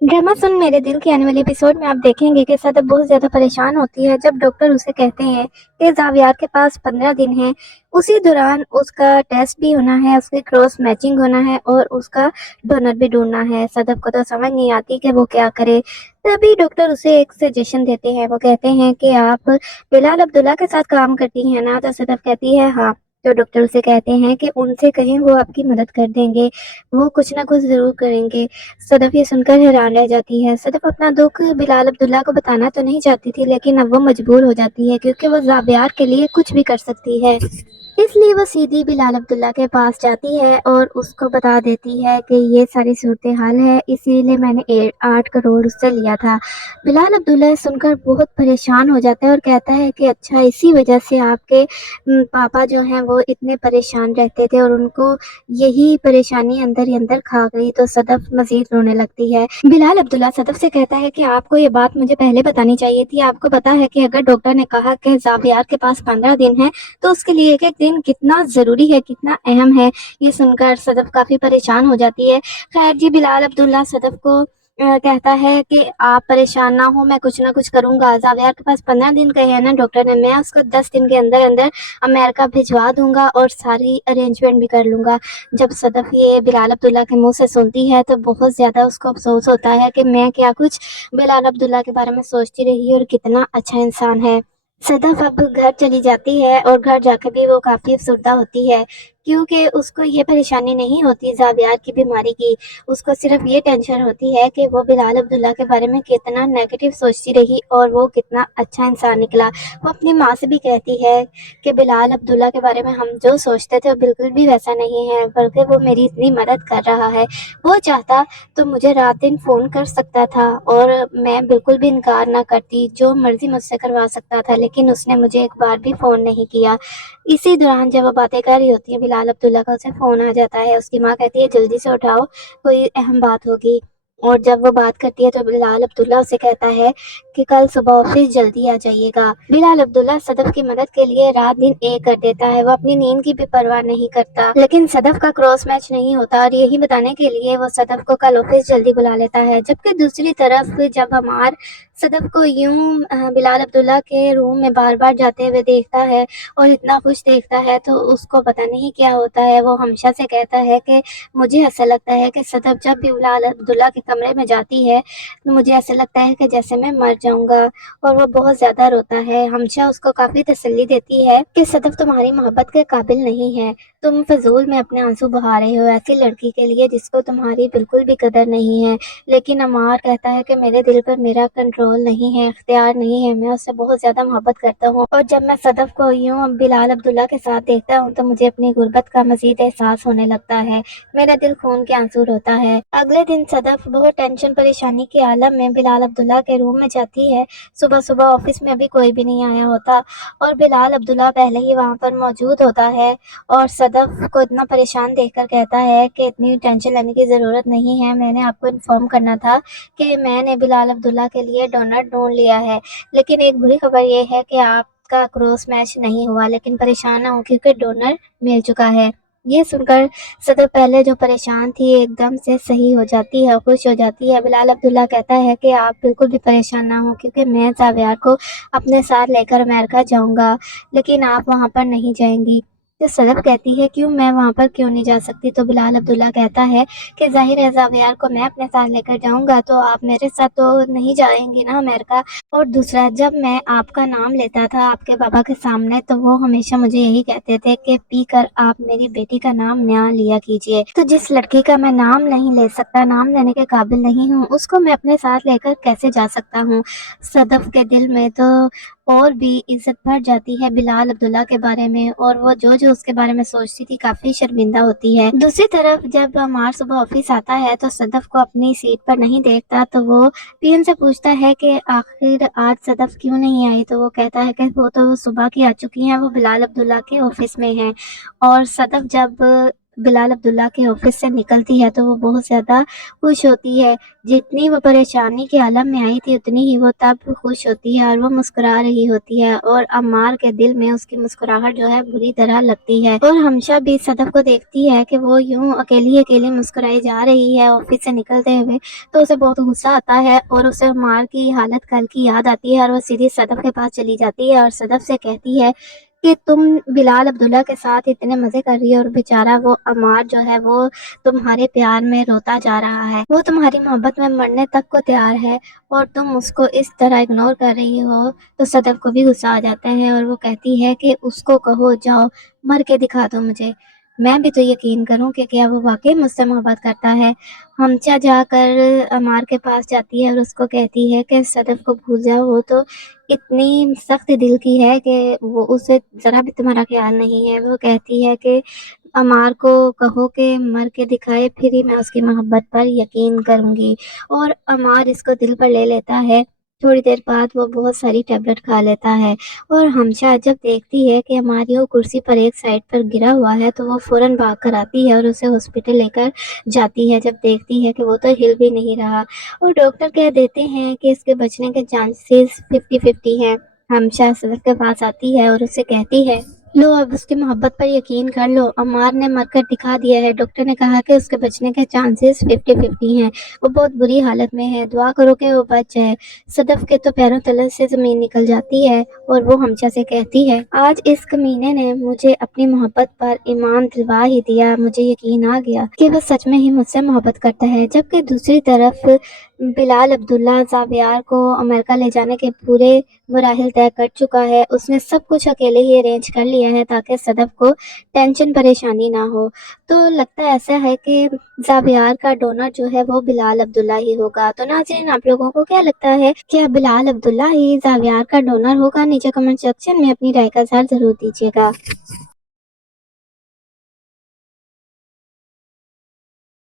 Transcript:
Drama सुन मेरे दिल के आने वाले एपिसोड में आप देखेंगे कि सदफ बहुत ज़्यादा परेशान होती है जब डॉक्टर उसे कहते हैं कि जावियार के पास 15 दिन हैं। उसी दौरान उसका टेस्ट भी होना है, उसकी क्रॉस मैचिंग होना है और उसका डोनर भी ढूंढना है। सदफ को तो समझ नहीं आती कि वो क्या करे। तभी डॉक्टर उसे एक सजेशन देते हैं। वो कहते हैं कि आप बिलाल अब्दुल्ला के साथ काम करती हैं ना? तो सदफ कहती है हाँ। तो डॉक्टर उसे कहते हैं कि उनसे कहें वो आपकी मदद कर देंगे, वो कुछ ना कुछ ज़रूर करेंगे। सदफ ये सुनकर हैरान रह जाती है। सदफ अपना दुख बिलाल अब्दुल्ला को बताना तो नहीं चाहती थी, लेकिन अब वो मजबूर हो जाती है क्योंकि वो ज़ाबियार के लिए कुछ भी कर सकती है। इसलिए वो सीधी बिलाल अब्दुल्ला के पास जाती है और उसको बता देती है कि ये सारी सूरत हाल है, इसीलिए मैंने 8 करोड़ उससे लिया था। बिलाल अब्दुल्ला ये सुनकर बहुत परेशान हो जाता है और कहता है कि अच्छा, इसी वजह से आपके पापा जो हैं वो इतने परेशान रहते थे और उनको यही परेशानी अंदर ही अंदर खा गई। तो सदफ मजीद रोने लगती है। बिलाल अब्दुल्ला सदफ से कहता है कि आपको ये बात मुझे पहले बतानी चाहिए थी। आपको पता है कि अगर डॉक्टर ने कहा कि जावियार के पास 15 दिन है तो उसके लिए एक एक दिन कितना ज़रूरी है, कितना अहम है। ये सुनकर सदफ काफ़ी परेशान हो जाती है। खैर जी, बिलाल अब्दुल्ला सदफ को कहता है कि आप परेशान ना हो, मैं कुछ ना कुछ करूँगा। जावियार के पास 15 दिन कहे हैं ना डॉक्टर ने, मैं उसको 10 दिन के अंदर अंदर अमेरिका भिजवा दूंगा और सारी अरेंजमेंट भी कर लूँगा। जब सदफ ये बिलाल अब्दुल्ला के मुंह से सुनती है तो बहुत ज़्यादा उसको अफसोस होता है कि मैं क्या कुछ बिलाल अब्दुल्ला के बारे में सोचती रही और कितना अच्छा इंसान है। सदफ अब घर चली जाती है और घर जाकर भी वो काफ़ी अफसरदा होती है क्योंकि उसको ये परेशानी नहीं होती जावियार की बीमारी की। उसको सिर्फ ये टेंशन होती है कि वो बिलाल अब्दुल्ला के बारे में कितना नेगेटिव सोचती रही और वो कितना अच्छा इंसान निकला। वो अपनी माँ से भी कहती है कि बिलाल अब्दुल्ला के बारे में हम जो सोचते थे वो बिल्कुल भी वैसा नहीं है, बल्कि वो मेरी इतनी मदद कर रहा है। वो चाहता तो मुझे रात दिन फ़ोन कर सकता था और मैं बिल्कुल भी इनकार ना करती, जो मर्ज़ी मुझसे करवा सकता था, लेकिन उसने मुझे एक बार भी फ़ोन नहीं किया। इसी दौरान जब वो बातें कर रही होती है बिलाल अब्दुल्ला का उसे फ़ोन आ जाता है। उसकी माँ कहती है जल्दी से उठाओ, कोई अहम बात होगी। और जब वो बात करती है तो बिलाल अब्दुल्ला उसे कहता है कि कल सुबह ऑफिस जल्दी आ जाइएगा। बिलाल अब्दुल्ला सदफ की मदद के लिए रात दिन एक कर देता है। वो अपनी नींद की भी परवाह नहीं करता, लेकिन सदफ का क्रॉस मैच नहीं होता और यही बताने के लिए वो सदफ को कल ऑफिस जल्दी बुला लेता है। जबकि दूसरी तरफ जब हमार सदफ को यूं बिलाल अब्दुल्ला के रूम में बार बार जाते हुए देखता है और इतना खुश देखता है तो उसको पता नहीं क्या होता है। वो हमेशा से कहता है कि मुझे ऐसा लगता है कि सदफ जब भी बिलाल अब्दुल्ला के कमरे में जाती है तो मुझे ऐसा लगता है कि जैसे मैं मर जाऊंगा। और वो बहुत ज़्यादा रोता है। हमशा उसको काफ़ी तसल्ली देती है कि सदफ तुम्हारी मोहब्बत के काबिल नहीं है, तुम फजूल में अपने आंसू बहा रहे हो ऐसी लड़की के लिए जिसको तुम्हारी बिल्कुल भी कदर नहीं है। लेकिन अमार कहता है कि मेरे दिल पर मेरा कंट्रोल नहीं है, इख्तियार नहीं है, मैं उससे बहुत ज़्यादा मोहब्बत करता हूँ और जब मैं सदफ को यूं बिलाल अब्दुल्ला के साथ देखता हूँ तो मुझे अपनी गुर्बत का मजीद एहसास होने लगता है। मेरा दिल खून के आंसू रोता है। अगले दिन सदफ बहुत टेंशन परेशानी के आलम में बिलाल अब्दुल्ला के रूम में जाती है। सुबह सुबह ऑफिस में अभी कोई भी नहीं आया होता और बिलाल अब्दुल्ला पहले ही वहाँ पर मौजूद होता है और सदफ को इतना परेशान देखकर कहता है कि इतनी टेंशन लेने की ज़रूरत नहीं है, मैंने आपको इन्फॉर्म करना था कि मैंने बिलाल अब्दुल्ला के लिए डोनर ढूंढ लिया है। लेकिन एक बुरी खबर ये है कि आपका क्रॉस मैच नहीं हुआ, लेकिन परेशान ना हो क्योंकि डोनर मिल चुका है। ये सुनकर सदर पहले जो परेशान थी एकदम से सही हो जाती है, खुश हो जाती है। बिलाल अब्दुल्ला कहता है कि आप बिल्कुल भी परेशान ना हो क्योंकि मैं जावियार को अपने साथ लेकर अमेरिका जाऊंगा, लेकिन आप वहाँ पर नहीं जाएंगी। तो सदफ कहती है क्यों, मैं वहाँ पर क्यों नहीं जा सकती? तो बिलाल अब्दुल्ला कहता है कि जाहिर है जावियार को मैं अपने साथ लेकर जाऊंगा तो आप मेरे साथ तो नहीं जाएंगी ना अमेरिका। और दूसरा, जब मैं आपका नाम लेता था आपके पापा के सामने तो वो हमेशा मुझे यही कहते थे कि पी कर आप मेरी बेटी का नाम ना लिया कीजिए। तो जिस लड़की का मैं नाम नहीं ले सकता, नाम लेने के काबिल नहीं हूँ, उसको मैं अपने साथ लेकर कैसे जा सकता हूँ? सदफ के दिल में तो और भी इज्जत बढ़ जाती है बिलाल अब्दुल्ला के बारे में और वो जो जो उसके बारे में सोचती थी काफी शर्मिंदा होती है। दूसरी तरफ जब अमार सुबह ऑफिस आता है तो सदफ को अपनी सीट पर नहीं देखता तो वो पीएम से पूछता है कि आखिर आज सदफ क्यों नहीं आई? तो वो कहता है कि वो तो सुबह की आ चुकी हैं, वो बिलाल अब्दुल्ला के ऑफिस में हैं। और सदफ जब بلال عبداللہ کے آفس سے نکلتی ہے تو وہ بہت زیادہ خوش ہوتی ہے. جتنی وہ پریشانی کے عالم میں آئی تھی اتنی ہی وہ تب خوش ہوتی ہے اور وہ مسکرا رہی ہوتی ہے, اور عمار کے دل میں اس کی مسکراہٹ جو ہے بری طرح لگتی ہے. اور ہمشہ بھی صدف کو دیکھتی ہے کہ وہ یوں اکیلی مسکرائی جا رہی ہے آفس سے نکلتے ہوئے, تو اسے بہت غصہ آتا ہے اور اسے عمار کی حالت کل کی یاد آتی ہے, اور وہ سیدھی صدف کے پاس چلی جاتی ہے اور صدف سے کہتی ہے کہ تم بلال عبداللہ کے ساتھ اتنے مزے کر رہی ہو, اور بیچارہ وہ عمار جو ہے وہ تمہارے پیار میں روتا جا رہا ہے, وہ تمہاری محبت میں مرنے تک کو تیار ہے اور تم اس کو اس طرح اگنور کر رہی ہو. تو صدف کو بھی غصہ آ جاتا ہے اور وہ کہتی ہے کہ اس کو کہو جاؤ مر کے دکھا دو مجھے, میں بھی تو یقین کروں کہ کیا وہ واقعی مجھ سے محبت کرتا ہے. ہمچہ جا کر عمار کے پاس جاتی ہے اور اس کو کہتی ہے کہ صدف کو بھول جاؤ, وہ تو اتنی سخت دل کی ہے کہ وہ اسے ذرا بھی تمہارا خیال نہیں ہے. وہ کہتی ہے کہ عمار کو کہو کہ مر کے دکھائے پھر ہی میں اس کی محبت پر یقین کروں گی, اور عمار اس کو دل پر لے لیتا ہے. تھوڑی دیر بعد وہ بہت ساری ٹیبلٹ کھا لیتا ہے, اور ہمشہ جب دیکھتی ہے کہ عمار کرسی پر ایک سائڈ پر گرا ہوا ہے تو وہ فوراً بھاگ کر آتی ہے اور اسے ہاسپٹل لے کر جاتی ہے. جب دیکھتی ہے کہ وہ تو ہل بھی نہیں رہا, اور ڈاکٹر کہہ دیتے ہیں کہ اس کے بچنے کے چانسز 50-50 ہیں. ہمشہ صدف کے پاس آتی ہے اور اسے کہتی ہے لو اب اس کی محبت پر یقین کر لو, عمار نے مر کر دکھا دیا ہے, ڈاکٹر نے کہا کہ اس کے بچنے کے چانسز 50-50 ہیں, وہ بہت بری حالت میں ہے, دعا کرو کہ وہ بچ جائے. صدف کے تو پیروں تلے سے زمین نکل جاتی ہے اور وہ ہمشہ سے کہتی ہے آج اس کمینے نے مجھے اپنی محبت پر ایمان دلوا ہی دیا, مجھے یقین آ گیا کہ وہ سچ میں ہی مجھ سے محبت کرتا ہے. جبکہ دوسری طرف بلال عبداللہ زاویار کو امریکہ لے جانے کے پورے مراحل طے کر چکا ہے. اس نے سب کچھ اکیلے ہی ارینج کر لیا ہے تاکہ صدف کو ٹینشن پریشانی نہ ہو. تو لگتا ایسا ہے کہ زاویار کا ڈونر جو ہے وہ بلال عبداللہ ہی ہوگا. تو ناظرین آپ لوگوں کو کیا لگتا ہے, کیا بلال عبداللہ ہی زاویار کا ڈونر ہوگا؟ نیچے کمنٹ سیکشن میں اپنی رائے کا اظہار ضرور دیجیے گا.